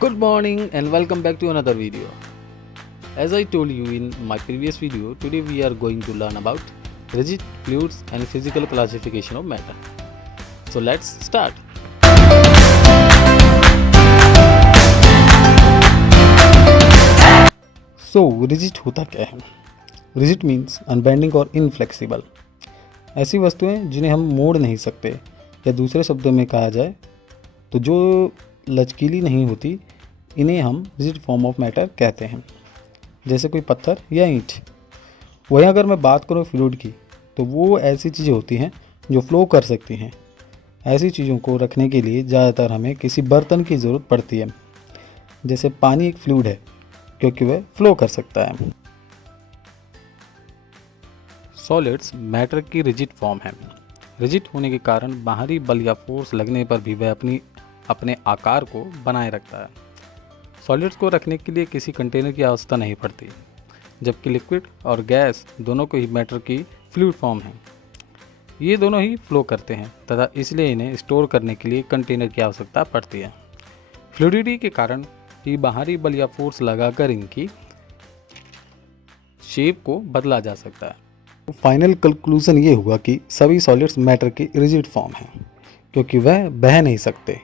Good morning and welcome back to another video. As I told you in my previous video, today we are going to learn about rigid fluids and physical classification of matter. So let's start. So rigid होता क्या है? Rigid means unbending और inflexible. ऐसी वस्तुएं जिन्हें हम मोड़ नहीं सकते, या दूसरे शब्दों में कहा जाए तो जो लचकीली नहीं होती, इन्हें हम रिजिड फॉर्म ऑफ मैटर कहते हैं, जैसे कोई पत्थर या ईंट। वहीं अगर मैं बात करूँ फ्लूइड की, तो वो ऐसी चीज़ें होती हैं जो फ्लो कर सकती हैं। ऐसी चीज़ों को रखने के लिए ज़्यादातर हमें किसी बर्तन की ज़रूरत पड़ती है। जैसे पानी एक फ्लूइड है क्योंकि वह फ्लो कर सकता है। सॉलिड्स मैटर की रिजिड फॉर्म है। रिजिड होने के कारण बाहरी बल या फोर्स लगने पर भी वह अपने आकार को बनाए रखता है। सॉलिड्स को रखने के लिए किसी कंटेनर की आवश्यकता नहीं पड़ती, जबकि लिक्विड और गैस दोनों को ही मैटर की फ्लूइड फॉर्म है। ये दोनों ही फ्लो करते हैं तथा इसलिए इन्हें स्टोर करने के लिए कंटेनर की आवश्यकता पड़ती है। फ्लूइडिटी के कारण ही बाहरी बल या फोर्स लगाकर इनकी शेप को बदला जा सकता है। फाइनल कंक्लूजन ये हुआ कि सभी सॉलिड्स मैटर की रिजिड फॉर्म हैं क्योंकि वह बह नहीं सकते,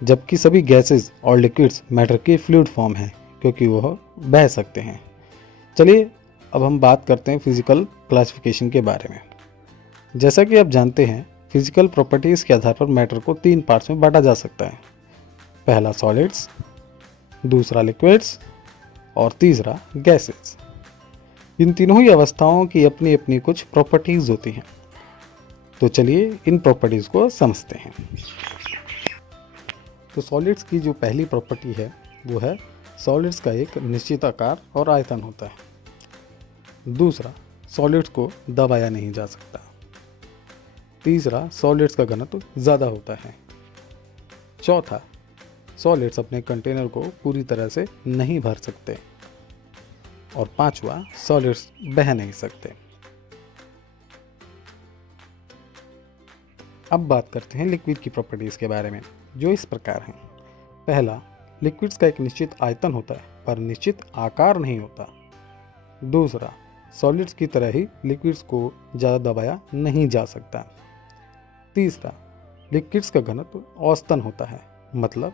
जबकि सभी गैसेस और लिक्विड्स मैटर की फ्लूइड फॉर्म हैं क्योंकि वह बह सकते हैं। चलिए अब हम बात करते हैं फिजिकल क्लासिफिकेशन के बारे में। जैसा कि आप जानते हैं, फिजिकल प्रॉपर्टीज़ के आधार पर मैटर को 3 पार्ट्स में बांटा जा सकता है। पहला सॉलिड्स, दूसरा लिक्विड्स और तीसरा गैसेस। इन तीनों ही अवस्थाओं की अपनी अपनी कुछ प्रॉपर्टीज़ होती हैं। तो चलिए इन प्रॉपर्टीज़ को समझते हैं। तो सॉलिड्स की जो पहली प्रॉपर्टी है वो है सॉलिड्स का एक निश्चित आकार और आयतन होता है। दूसरा, सॉलिड्स को दबाया नहीं जा सकता। तीसरा, सॉलिड्स का घनत्व ज़्यादा होता है। चौथा, सॉलिड्स अपने कंटेनर को पूरी तरह से नहीं भर सकते। और पांचवा, सॉलिड्स बह नहीं सकते। अब बात करते हैं लिक्विड की प्रॉपर्टीज़ के बारे में, जो इस प्रकार हैं। पहला, लिक्विड्स का एक निश्चित आयतन होता है पर निश्चित आकार नहीं होता। दूसरा, सॉलिड्स की तरह ही लिक्विड्स को ज़्यादा दबाया नहीं जा सकता। तीसरा, लिक्विड्स का घनत्व औसतन होता है, मतलब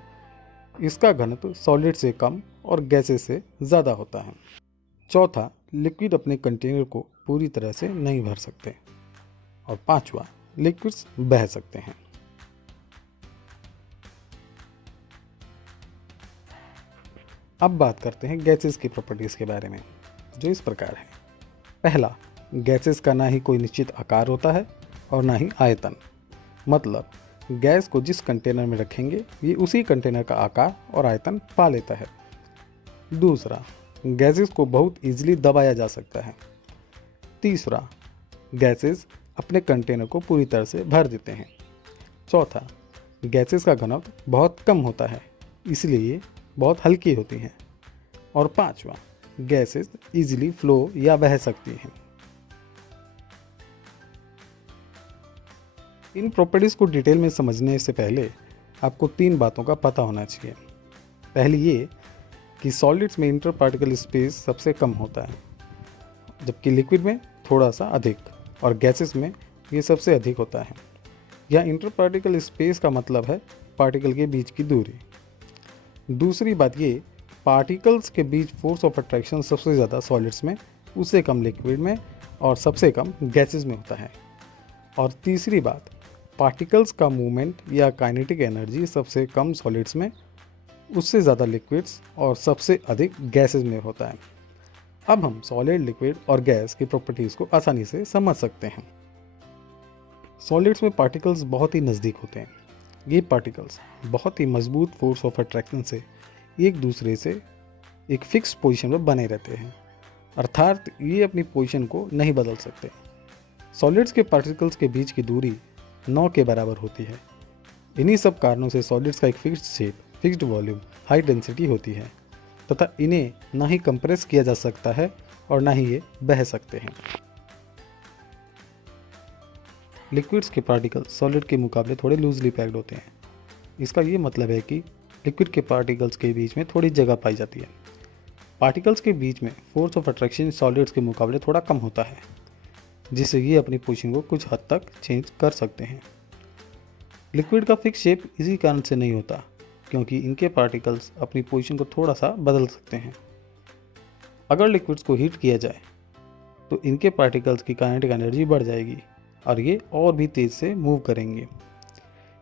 इसका घनत्व सॉलिड से कम और गैसेस से ज़्यादा होता है। चौथा, लिक्विड अपने कंटेनर को पूरी तरह से नहीं भर सकते। और पांचवा, लिक्विड्स बह सकते हैं। अब बात करते हैं गैसेस की प्रॉपर्टीज़ के बारे में, जो इस प्रकार है। पहला, गैसेस का ना ही कोई निश्चित आकार होता है और ना ही आयतन, मतलब गैस को जिस कंटेनर में रखेंगे ये उसी कंटेनर का आकार और आयतन पा लेता है। दूसरा, गैसेस को बहुत ईजिली दबाया जा सकता है। तीसरा, गैसेस अपने कंटेनर को पूरी तरह से भर देते हैं। चौथा, गैसेस का घनत्व बहुत कम होता है, इसलिए ये बहुत हल्की होती हैं। और पांचवा, गैसेस इजीली फ्लो या बह सकती हैं। इन प्रॉपर्टीज़ को डिटेल में समझने से पहले आपको 3 बातों का पता होना चाहिए। पहली ये कि सॉलिड्स में इंटर पार्टिकल स्पेस सबसे कम होता है, जबकि लिक्विड में थोड़ा सा अधिक, और गैसेस में ये सबसे अधिक होता है। यह इंटर पार्टिकल स्पेस का मतलब है पार्टिकल के बीच की दूरी। दूसरी बात ये, पार्टिकल्स के बीच फोर्स ऑफ अट्रैक्शन सबसे ज़्यादा सॉलिड्स में, उससे कम लिक्विड में और सबसे कम गैसेस में होता है। और तीसरी बात, पार्टिकल्स का मूवमेंट या काइनेटिक एनर्जी सबसे कम सॉलिड्स में, उससे ज़्यादा लिक्विड्स और सबसे अधिक गैसेस में होता है। अब हम सॉलिड, लिक्विड और गैस की प्रॉपर्टीज़ को आसानी से समझ सकते हैं। सॉलिड्स में पार्टिकल्स बहुत ही नज़दीक होते हैं। ये पार्टिकल्स बहुत ही मजबूत फोर्स ऑफ अट्रैक्शन से एक दूसरे से एक फिक्स पोजीशन में बने रहते हैं, अर्थात ये अपनी पोजीशन को नहीं बदल सकते। सॉलिड्स के पार्टिकल्स के बीच की दूरी 9 के बराबर होती है। इन्हीं सब कारणों से सॉलिड्स का एक fixed shape, fixed volume, high density होती है तथा इन्हें ना ही कंप्रेस किया जा सकता है और ना ही ये बह सकते हैं। लिक्विड्स के पार्टिकल सॉलिड के मुकाबले थोड़े लूजली पैक्ड होते हैं। इसका ये मतलब है कि लिक्विड के पार्टिकल्स के बीच में थोड़ी जगह पाई जाती है। पार्टिकल्स के बीच में फोर्स ऑफ अट्रैक्शन सॉलिड्स के मुकाबले थोड़ा कम होता है, जिससे ये अपनी पोजीशन को कुछ हद तक चेंज कर सकते हैं। लिक्विड का फिक्स शेप इसी कारण से नहीं होता, क्योंकि इनके पार्टिकल्स अपनी पोजीशन को थोड़ा सा बदल सकते हैं। अगर लिक्विड्स को हीट किया जाए तो इनके पार्टिकल्स की काइनेटिक एनर्जी बढ़ जाएगी और ये और भी तेज़ से मूव करेंगे।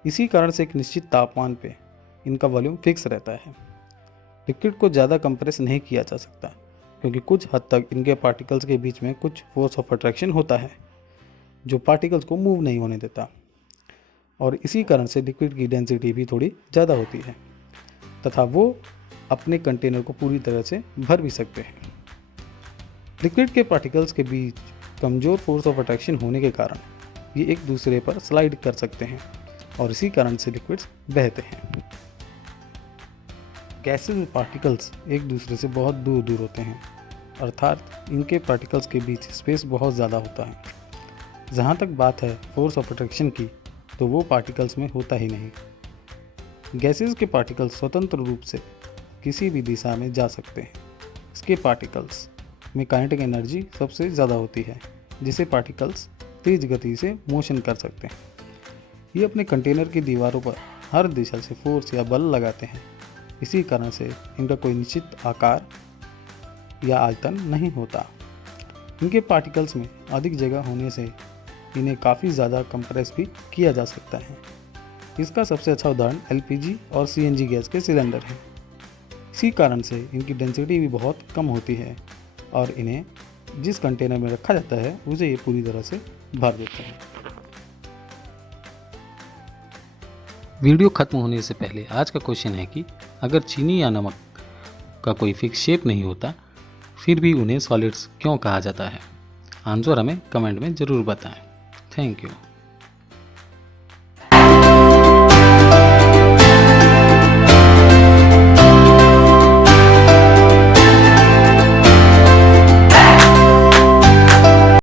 इसी कारण से एक निश्चित तापमान पे इनका वॉल्यूम फिक्स रहता है। लिक्विड को ज़्यादा कंप्रेस नहीं किया जा सकता, क्योंकि कुछ हद तक इनके पार्टिकल्स के बीच में कुछ फोर्स ऑफ अट्रैक्शन होता है जो पार्टिकल्स को मूव नहीं होने देता, और इसी कारण से लिक्विड की डेंसिटी भी थोड़ी ज़्यादा होती है तथा वो अपने कंटेनर को पूरी तरह से भर भी सकते हैं। लिक्विड के पार्टिकल्स के बीच कमज़ोर फोर्स ऑफ अट्रैक्शन होने के कारण ये एक दूसरे पर स्लाइड कर सकते हैं और इसी कारण से लिक्विड्स बहते हैं। गैसेस और पार्टिकल्स एक दूसरे से बहुत दूर दूर होते हैं, अर्थात इनके पार्टिकल्स के बीच स्पेस बहुत ज़्यादा होता है। जहाँ तक बात है फोर्स ऑफ अट्रैक्शन की, तो वो पार्टिकल्स में होता ही नहीं। गैसेस के पार्टिकल्स स्वतंत्र रूप से किसी भी दिशा में जा सकते हैं। इसके पार्टिकल्स में काइनेटिक एनर्जी सबसे ज़्यादा होती है, जिसे पार्टिकल्स तेज़ गति से मोशन कर सकते हैं। ये अपने कंटेनर की दीवारों पर हर दिशा से फोर्स या बल लगाते हैं। इसी कारण से इनका कोई निश्चित आकार या आयतन नहीं होता। इनके पार्टिकल्स में अधिक जगह होने से इन्हें काफ़ी ज़्यादा कंप्रेस भी किया जा सकता है। इसका सबसे अच्छा उदाहरण एलपीजी और सीएनजी गैस के सिलेंडर है। इसी कारण से इनकी डेंसिटी भी बहुत कम होती है और इन्हें जिस कंटेनर में रखा जाता है उसे ये पूरी तरह से भर देते हैं। वीडियो खत्म होने से पहले आज का क्वेश्चन है कि अगर चीनी या नमक का कोई फिक्स शेप नहीं होता, फिर भी उन्हें सॉलिड्स क्यों कहा जाता है? आंसर हमें कमेंट में ज़रूर बताएं। Thank you.